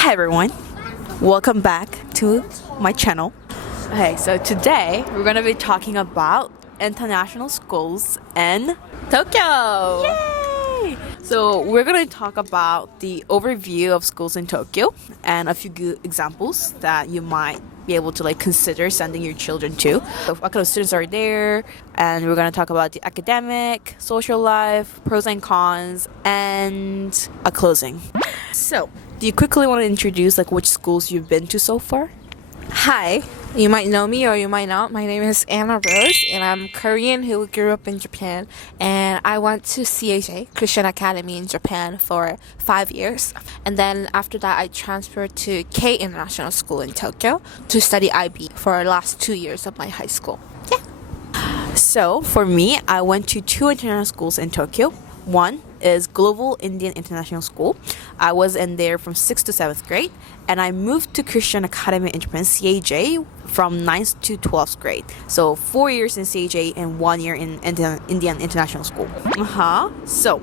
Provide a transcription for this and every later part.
Hi everyone, welcome back to my channel. Okay, so today we're gonna be talking about international schools in Tokyo. Yay! So we're gonna talk about the overview of schools in Tokyo and a few good examples that you might be able to consider sending your children to. So what kind of students are there, and we're gonna talk about the academic, social life, pros and cons, and a closing. So, do you quickly want to introduce which schools you've been to so far? Hi, you might know me or you might not. My name is Anna Rose, and I'm Korean who grew up in Japan. And I went to CAJ, Christian Academy in Japan, for 5 years. And then after that, I transferred to K International School in Tokyo to study IB for the last 2 years of my high school. So, for me, I went to two international schools in Tokyo. One is Global Indian International School. I was in there from 6th to 7th grade, and I moved to Christian Academy in Japan, CAJ, from 9th to 12th grade. So 4 years in CAJ and 1 year in Indian International School. So,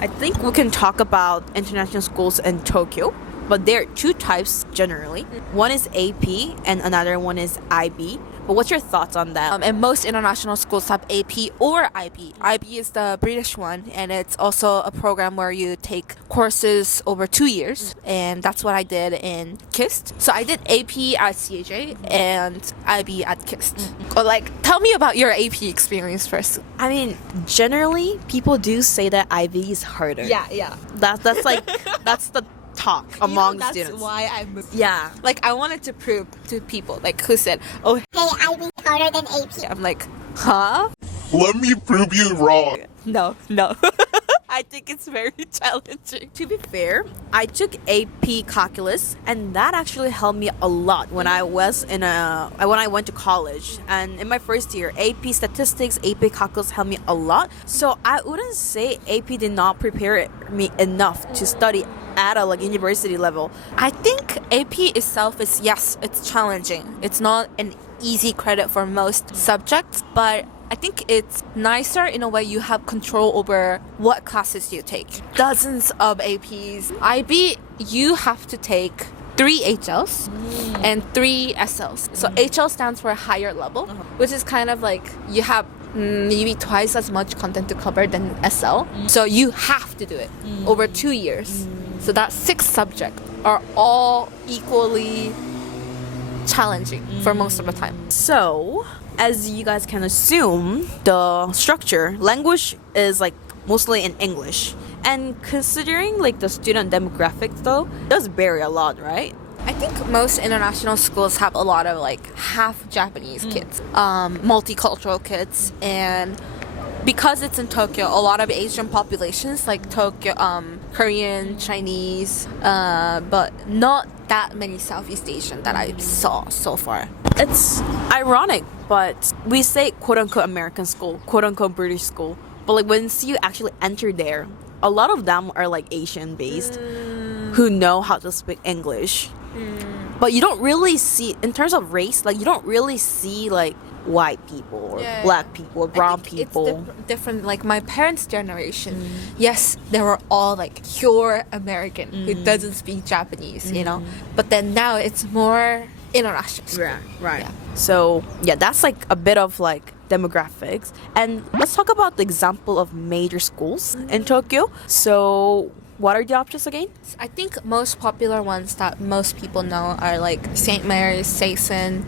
I think we can talk about international schools in Tokyo, but there are two types generally. One is AP and another one is IB. But what's your thoughts on that? And most international schools have AP or IB. IB is the British one, and it's also a program where you take courses over 2 years, and that's what I did in KIST. So I did AP at CAJ and IB at KIST. Tell me about your AP experience first. I mean, generally, people do say that IB is harder. Yeah. That's that's the talk among that's students. why I moved. Yeah. I wanted to prove to people who said, "Oh, Hey, IB is harder than AP. I'm like, huh? Let me prove you wrong. No. I think it's very challenging. To be fair, I took AP calculus, and that actually helped me a lot when I went to college. And in my first year, AP statistics, AP calculus helped me a lot. So I wouldn't say AP did not prepare me enough to study at a university level. I think AP itself is, yes, it's challenging. It's not an easy credit for most subjects, but I think it's nicer in a way you have control over what classes you take. Dozens of APs. IB, you have to take 3 HLs and 3 SLs. So HL stands for higher level, which is kind of you have maybe twice as much content to cover than SL. So you have to do it over 2 years. So that 6 subjects are all equally challenging for most of the time. So, as you guys can assume, the structure, language is mostly in English. And considering the student demographics though, it does vary a lot, right? I think most international schools have a lot of half Japanese kids, multicultural kids, and because it's in Tokyo, a lot of Asian populations Tokyo, Korean, Chinese, but not that many Southeast Asian that I saw so far. It's ironic, but we say quote-unquote American school, quote-unquote British school, but when you actually enter there, a lot of them are Asian-based who know how to speak English. But you don't really see, in terms of race, you don't really see white people or black people or brown people. It's different. My parents' generation, yes, they were all pure American who doesn't speak Japanese, But then now it's more international. Right. Yeah. So that's a bit of demographics. And let's talk about the example of major schools in Tokyo. So what are the options again? I think most popular ones that most people know are St. Mary's, Seisen,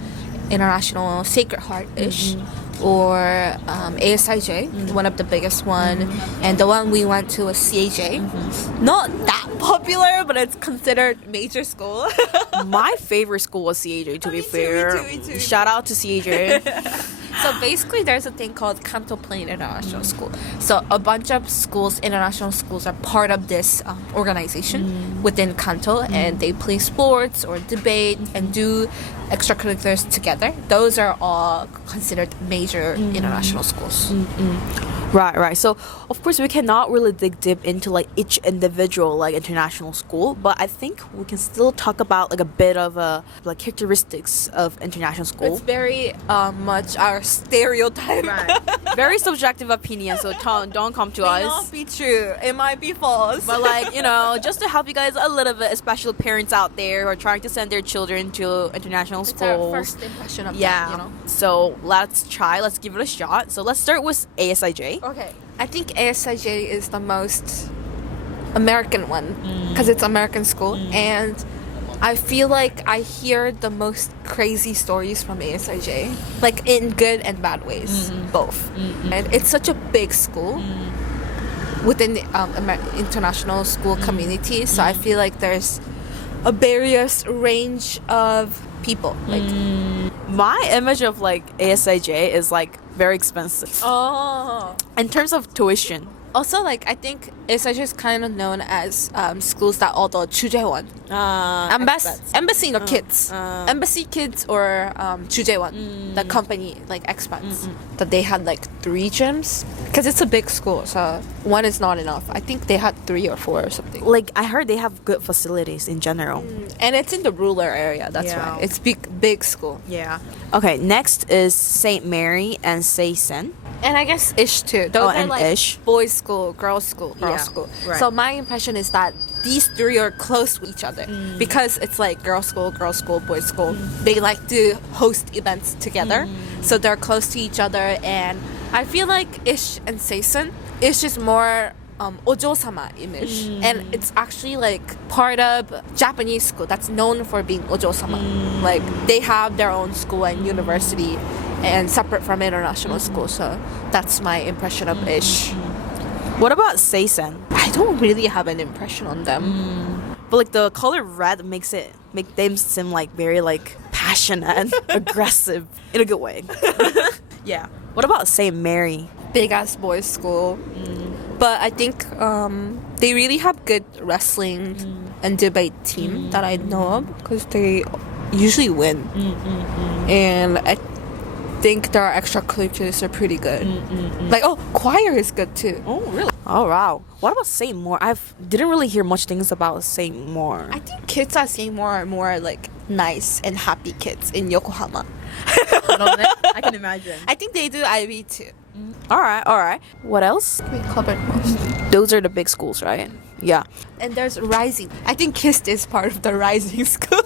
International, Sacred Heart-ish, or ASIJ, one of the biggest one, and the one we went to was CAJ. Not that popular, but it's considered major school. My favorite school was CAJ, to be fair. Me too. Shout out to CAJ. So basically, there's a thing called Kanto Plain International School. So a bunch of schools, international schools, are part of this organization within Kanto, and they play sports or debate and do extracurriculars together. Those are all considered major international schools. Right. So, of course, we cannot really dig deep into each individual international school, but I think we can still talk about a bit of characteristics of international school. It's very much our stereotype. Very subjective opinion, so don't come to May us. not be true. It might be false. But like, you know, just to help you guys a little bit, especially parents out there who are trying to send their children to international it's our schools. first impression of Yeah. that, you know. So let's give it a shot. So let's start with ASIJ. Okay. I think ASIJ is the most American one because it's American school, and I feel like I hear the most crazy stories from ASIJ, like in good and bad ways, both. And it's such a big school within the international school community, so I feel like there's a various range of people. Like, My image of like ASIJ is like very expensive oh. in terms of tuition. Also, like, I think ASIJ is kind of known as schools that all the 주재원, embassy kids, embassy kids or 주재원, the company, like expats, that they had like 3 gyms because it's a big school, so one is not enough. I think they had 3 or 4 or something. Like I heard they have good facilities in general. And it's in the rural area. That's Yeah. why it's big school. Yeah. Okay, next is St. Mary and Seisen. And I guess Ish too. Those are and like Ish. boys' school, girls' school, girls' Yeah, school. right. So my impression is that these 3 are close to each other because it's like girls' school, boys' school. They like to host events together, so they're close to each other. And I feel like Ish and Seisen, Ish is more ojo-sama image, and it's actually like part of Japanese school that's known for being ojo-sama. Like they have their own school and university, and separate from international school. So that's my impression of Ish. What about Seisen? I don't really have an impression on them. But like the color red make them seem like very like passionate and aggressive in a good way. Yeah. What about St. Mary? Big ass boys school. But I think they really have good wrestling and debate team that I know of because they usually win. And I think their extracurriculars are pretty good. Like, choir is good too. Oh, really? Oh, wow. What about St. Moore? I didn't really hear much things about St. Moore. I think kids at St. Moore are more like nice and happy kids in Yokohama. I can imagine. I think they do IB too. All right. What else? We covered most. Those are the big schools, right? Yeah. And there's Rising. I think KIST is part of the Rising school.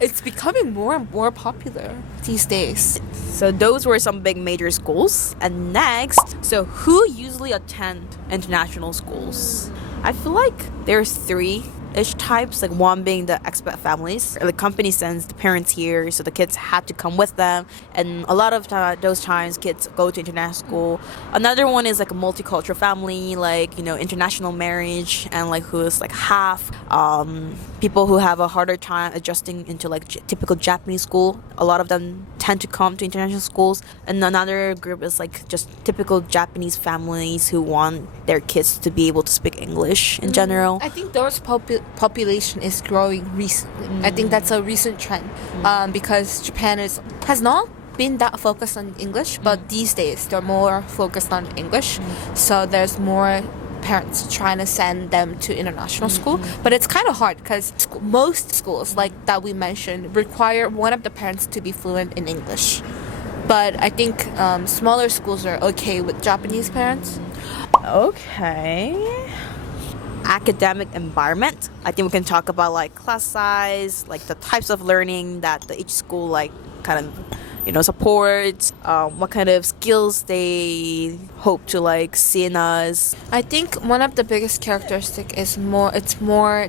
It's becoming more and more popular these days. So those were some big major schools. And next, so who usually attend international schools? I feel like there's 3-ish types, like one being the expat families. The company sends the parents here, so the kids had to come with them. And a lot of those times, kids go to international school. Another one is like a multicultural family, like, you know, international marriage, and like who is like half people who have a harder time adjusting into like typical Japanese school. A lot of them tend to come to international schools. And another group is like just typical Japanese families who want their kids to be able to speak English in general. I think those population is growing recently. I think that's a recent trend because Japan has not been that focused on English, but these days they're more focused on English. So there's more parents trying to send them to international school, but it's kind of hard because most schools like that we mentioned require one of the parents to be fluent in English. But I think smaller schools are okay with Japanese parents. Okay. Academic environment. I think we can talk about like class size, like the types of learning that each school like kind of, you know, supports, what kind of skills they hope to like see in us. I think one of the biggest characteristic is more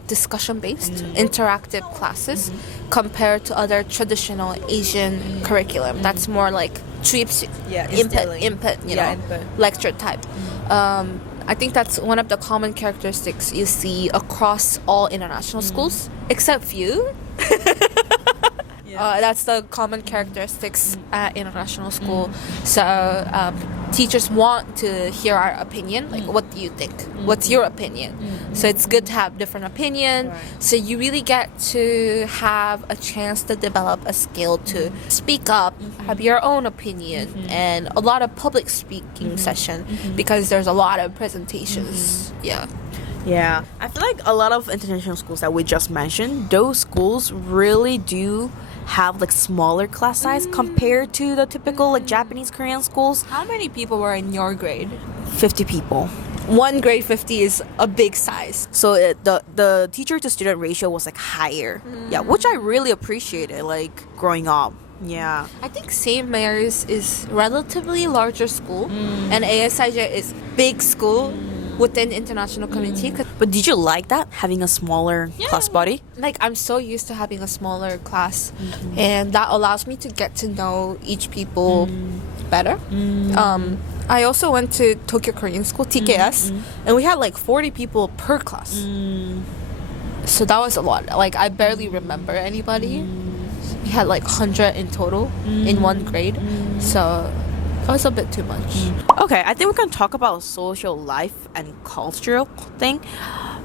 discussion based, interactive classes compared to other traditional Asian curriculum. That's more like trips, input, you know, lecture type. I think that's one of the common characteristics you see across all international schools, except few. That's the common characteristics at international school. So teachers want to hear our opinion. Like, what do you think? What's your opinion? So it's good to have different opinion. Right. So you really get to have a chance to develop a skill to speak up, have your own opinion, and a lot of public speaking session because there's a lot of presentations. Yeah. Yeah, I feel like a lot of international schools that we just mentioned, those schools really do have like smaller class size compared to the typical like Japanese Korean schools. How many people were in your grade? 50 people. One grade 50 is a big size. So the teacher to student ratio was like higher. Yeah, which I really appreciated like growing up. Yeah. I think St. Mary's is relatively larger school, and ASIJ is big school within international community. 'Cause, But did you like that, having a smaller class body? like, I'm so used to having a smaller class, and that allows me to get to know each people better. I also went to Tokyo Korean School, TKS, and we had like 40 people per class. So that was a lot. Like, I barely remember anybody. We had like 100 in total in one grade. So that was a bit too much. Okay, I think we're gonna talk about social life and cultural thing.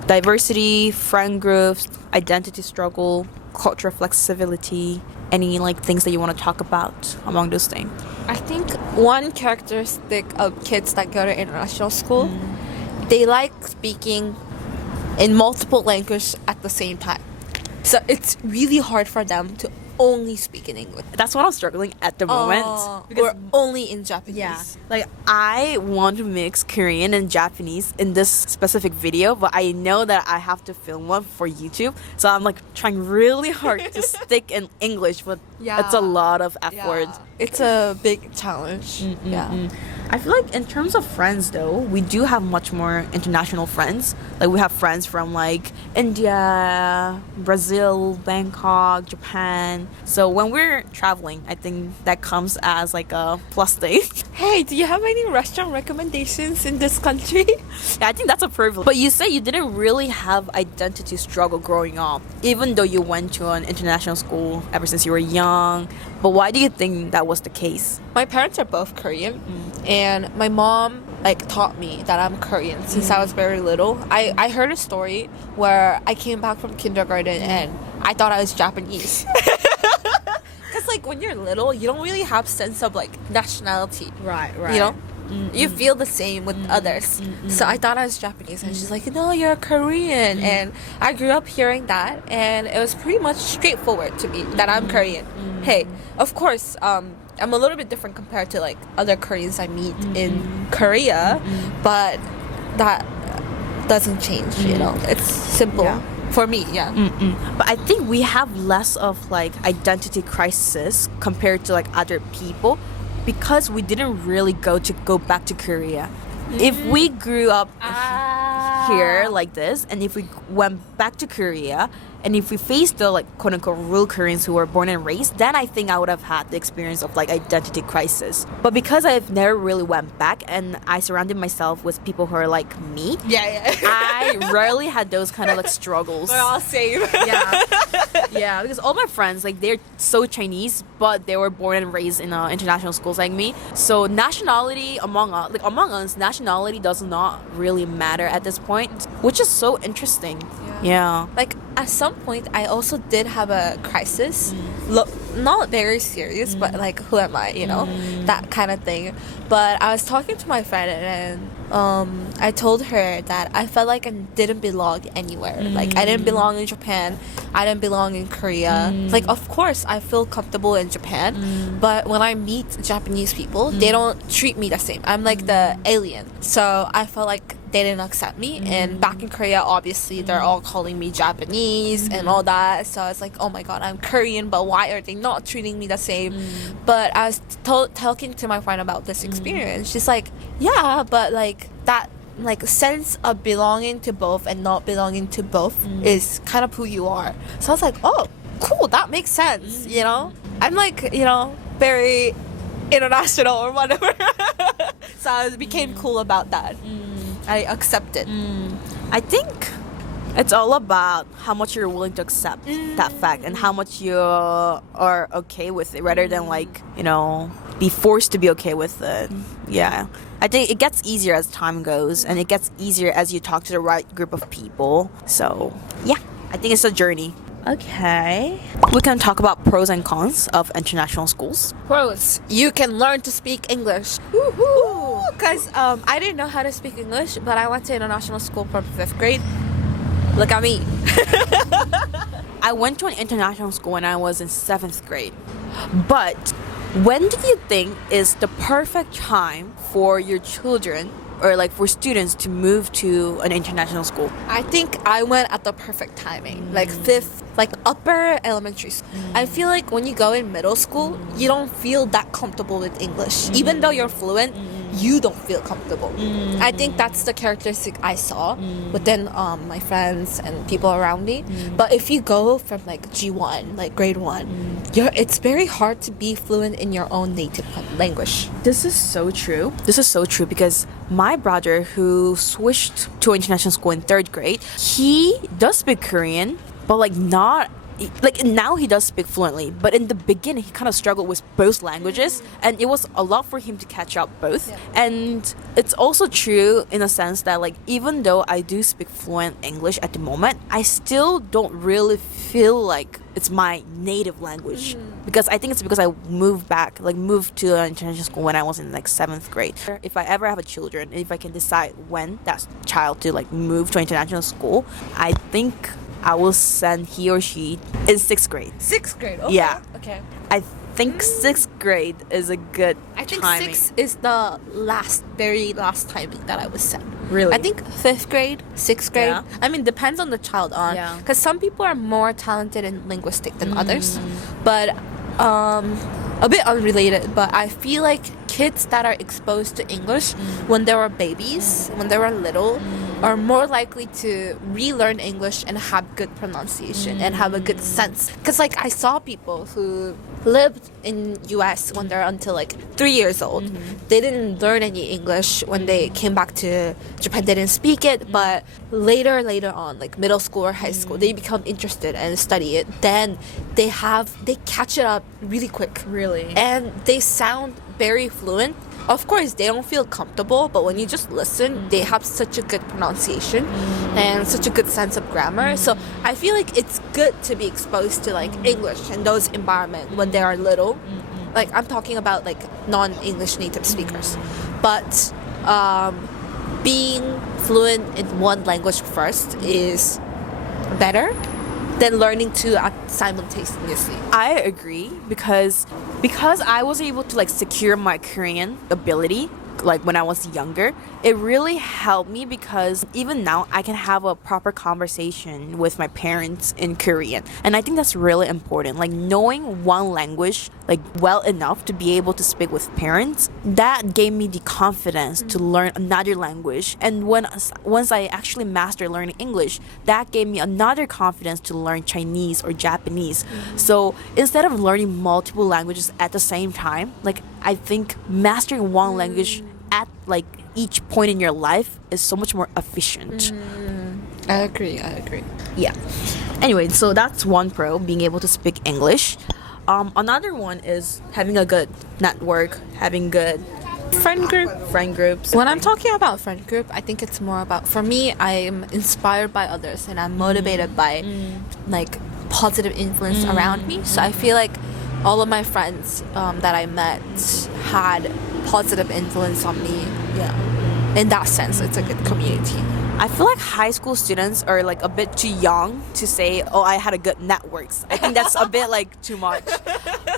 Diversity, friend groups, identity struggle, cultural flexibility, any like things that you want to talk about among those things. I think one characteristic of kids that go to international school, they like speaking in multiple languages at the same time. So it's really hard for them to only speak in English. That's what I'm struggling at the moment. Or only in Japanese. Like I want to mix Korean and Japanese in this specific video, but I know that I have to film one for YouTube. So I'm like trying really hard to stick in English, but it's a lot of effort. It's a big challenge. I feel like in terms of friends though, we do have much more international friends. Like we have friends from like India, Brazil, Bangkok, Japan. So when we're traveling, I think that comes as like a plus thing. Hey, do you have any restaurant recommendations in this country? Yeah, I think that's a privilege. But you say you didn't really have identity struggle growing up, even though you went to an international school ever since you were young. But why do you think that was the case? My parents are both Korean, and my mom like taught me that I'm Korean since I was very little. I heard a story where I came back from kindergarten and I thought I was Japanese. Because like when you're little, you don't really have sense of like nationality. Right. You know? You feel the same with others. So I thought I was Japanese, and she's like, no, you're Korean. And I grew up hearing that, and it was pretty much straightforward to me that I'm Korean. Hey, of course, I'm a little bit different compared to like other Koreans I meet in Korea, but that doesn't change, you know? It's simple. Yeah. For me, But I think we have less of like identity crisis compared to like other people because we didn't really go back to Korea. If we grew up here like this, and if we went back to Korea, and if we faced the like quote unquote real Koreans who were born and raised, then I think I would have had the experience of like identity crisis. But because I've never really went back and I surrounded myself with people who are like me, I rarely had those kind of like struggles. We're all same. Yeah, because all my friends like they're so Chinese, but they were born and raised in international schools like me. So nationality among us, nationality does not really matter at this point, which is so interesting. Yeah. Like at some point I also did have a crisis. Not very serious, but like who am I, you know, that kind of thing. But I was talking to my friend, and I told her that I felt like I didn't belong anywhere. Like I didn't belong in Japan, I didn't belong in Korea. Like of course I feel comfortable in Japan, but when I meet Japanese people, they don't treat me the same. I'm like the alien. So I felt like they didn't accept me. And back in Korea, obviously they're all calling me Japanese and all that. So I was like, oh my god, I'm Korean, but why are they not treating me the same? But I was talking to my friend about this experience. She's like, yeah, but like that like sense of belonging to both and not belonging to both is kind of who you are. So I was like, oh cool, that makes sense, you know. I'm like, you know, very international or whatever. So I became cool about that. I accept it. I think it's all about how much you're willing to accept that fact and how much you are okay with it rather than like, you know, be forced to be okay with it. Yeah. I think it gets easier as time goes, and it gets easier as you talk to the right group of people. So, yeah, I think it's a journey. Okay. We can talk about pros and cons of international schools. Pros, you can learn to speak English. Woohoo! because I didn't know how to speak English, but I went to international school from 5th grade. Look at me. I went to an international school when I was in 7th grade. But when do you think is the perfect time for your children or like for students to move to an international school? I think I went at the perfect timing, like 5th, like upper elementary school. I feel like when you go in middle school, you don't feel that comfortable with English. Even though you're fluent, you don't feel comfortable. I think that's the characteristic I saw within my friends and people around me. But if you go from like G1, like grade 1, it's very hard to be fluent in your own native language. This is so true. This is so true because my brother who switched to international school in 3rd grade, he does speak Korean, but like not like now he does speak fluently, but in the beginning he kind of struggled with both languages and it was a lot for him to catch up both. And it's also true in a sense that like even though I do speak fluent English at the moment, I still don't really feel like it's my native language because I think it's because I moved to an international school when I was in like 7th grade. If I ever have a children, if I can decide when that child to like move to international school, I think I will send he or she in 6th grade. 6th grade, okay. Yeah. Okay. I think 6th grade is a good I think timing. 6 is the very last timing that I would send. Really? I think 5th grade, 6th grade. Yeah. I mean, depends on the child Yeah. because some people are more talented in linguistic than others. But a bit unrelated, but I feel like kids that are exposed to English when they were babies, when they were little, are more likely to relearn English and have good pronunciation and have a good sense. Because like I saw people who lived in US when they're until like 3 years old. They didn't learn any English when they came back to Japan. They didn't speak it, but later on, like middle school or high school, they become interested and study it. Then they catch it up really quick. Really? And they sound very fluent. Of course, they don't feel comfortable, but when you just listen, they have such a good pronunciation and such a good sense of grammar. So I feel like it's good to be exposed to like English and those environments when they are little. Like I'm talking about like non-English native speakers. But being fluent in one language first is better than learning two simultaneously. I agree because I was able to like secure my Korean ability like when I was younger, it really helped me because even now I can have a proper conversation with my parents in Korean. And I think that's really important. Like knowing one language like well enough to be able to speak with parents, that gave me the confidence to learn another language. And once I actually mastered learning English, that gave me another confidence to learn Chinese or Japanese. So instead of learning multiple languages at the same time, like I think mastering one language at like each point in your life is so much more efficient. I agree. Yeah. Anyway, so that's one pro, being able to speak English. Another one is having a good network, having good friend groups. When I'm talking about friend group, I think it's more about, for me, I'm inspired by others and I'm motivated by like positive influence around me. So I feel like all of my friends that I met had positive influence on me. Yeah. In that sense, it's a good community. I feel like high school students are like a bit too young to say, oh, I had a good networks. I think that's a bit like too much.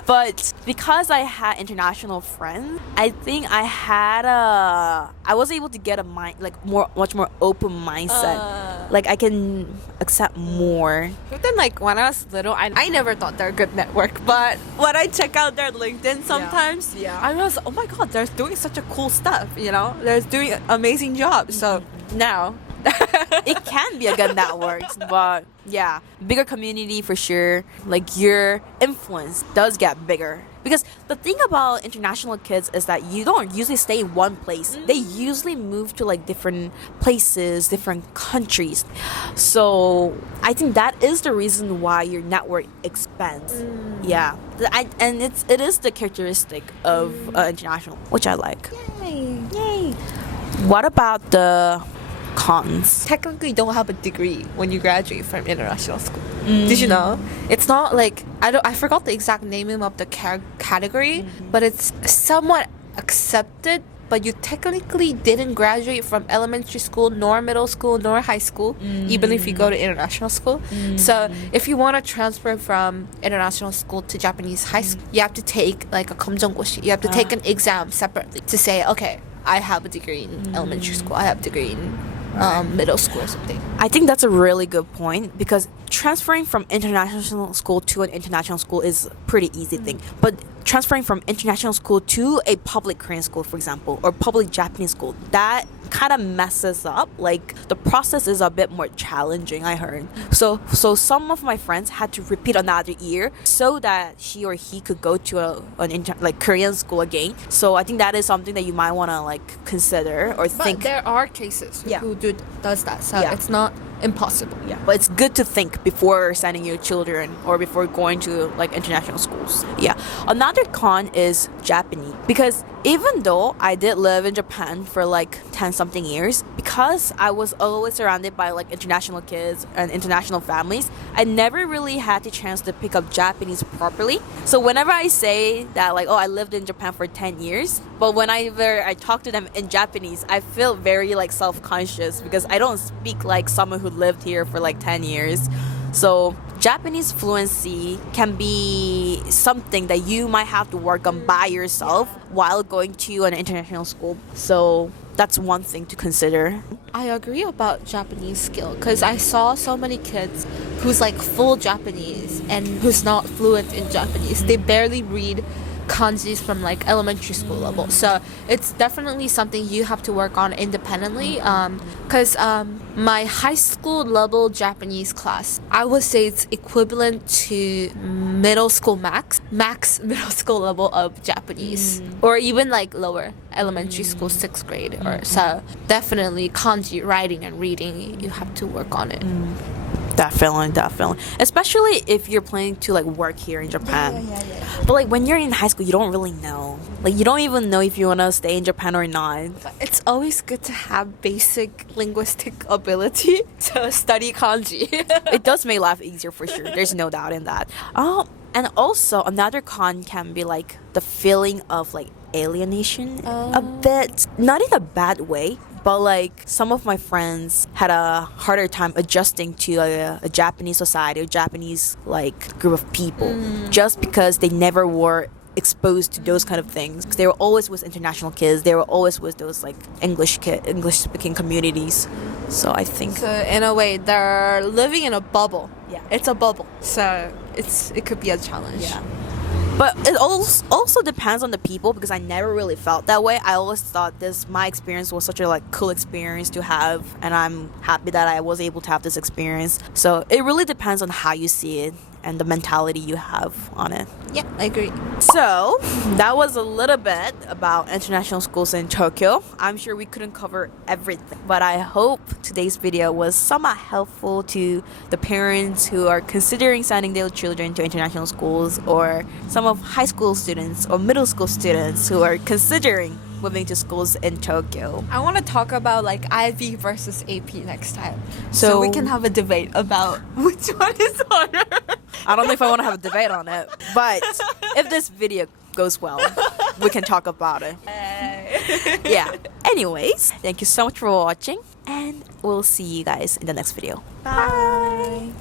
But because I had international friends, I think I was able to get a much more open mindset. Like I can accept more. But then like when I was little, I never thought they're a good network. But when I check out their LinkedIn sometimes, I was, oh my God, they're doing such a cool stuff, you know? They're doing amazing jobs. So now it can be a good network, but yeah, bigger community for sure. Like your influence does get bigger because the thing about international kids is that you don't usually stay in one place. They usually move to like different places, different countries. So I think that is the reason why your network expands. Yeah, and it is the characteristic of international, which I like. Yay! What about the cons? technically you don't have a degree when you graduate from international school. Did you know? It's not like I forgot the exact name of the category, but it's somewhat accepted but you technically didn't graduate from elementary school, nor middle school, nor high school, even if you go to international school. So if you want to transfer from international school to Japanese high school, you have to take like a 검정고시. You have to take an exam separately to say, okay, I have a degree in elementary school, I have a degree in middle school or something. I think that's a really good point because transferring from international school to an international school is a pretty easy thing. But transferring from international school to a public Korean school, for example, or public Japanese school, that kind of messes up. Like the process is a bit more challenging, I heard. So some of my friends had to repeat another year so that she or he could go to like Korean school again. So I think that is something that you might want to like consider or But think. there are cases who does that, so Yeah. it's not impossible. Yeah, but it's good to think before sending your children or before going to like international schools. Yeah. Another con is Japanese because even though I did live in Japan for like 10 something years, because I was always surrounded by like international kids and international families, I never really had the chance to pick up Japanese properly. So whenever I say that like, oh, I lived in Japan for 10 years, but whenever I talk to them in Japanese, I feel very like self-conscious because I don't speak like someone who lived here for like 10 years. So Japanese fluency can be something that you might have to work on by yourself while going to an international school. So that's one thing to consider. I agree about Japanese skill because I saw so many kids who's like full Japanese and who's not fluent in Japanese. They barely read kanjis from like elementary school level, so it's definitely something you have to work on independently. Because my high school level Japanese class, I would say it's equivalent to middle school max middle school level of Japanese, or even like lower elementary school 6th grade or so. Definitely kanji writing and reading, you have to work on it. Definitely. Especially if you're planning to like work here in Japan. But like when you're in high school, you don't really know. Like you don't even know if you want to stay in Japan or not. It's always good to have basic linguistic ability to study kanji. It does make life easier for sure. There's no doubt in that. And also another con can be like the feeling of like alienation a bit, not in a bad way, but like some of my friends had a harder time adjusting to a Japanese society or Japanese like group of people just because they never were exposed to those kind of things. They were always with international kids, they were always with those like English speaking communities. So I think So in a way, they're living in a bubble. Yeah. It's a bubble, so it could be a challenge. yeah. But it also depends on the people because I never really felt that way. I always thought my experience was such a like cool experience to have, and I'm happy that I was able to have this experience. So it really depends on how you see it and the mentality you have on it. Yeah, I agree. So that was a little bit about international schools in Tokyo. I'm sure we couldn't cover everything, but I hope today's video was somewhat helpful to the parents who are considering sending their children to international schools, or some of high school students or middle school students who are considering moving to schools in Tokyo. I want to talk about like IB versus AP next time, So- so we can have a debate about which one is harder. I don't know if I want to have a debate on it, but if this video goes well, we can talk about it. Yeah. Anyways, thank you so much for watching, and we'll see you guys in the next video. Bye.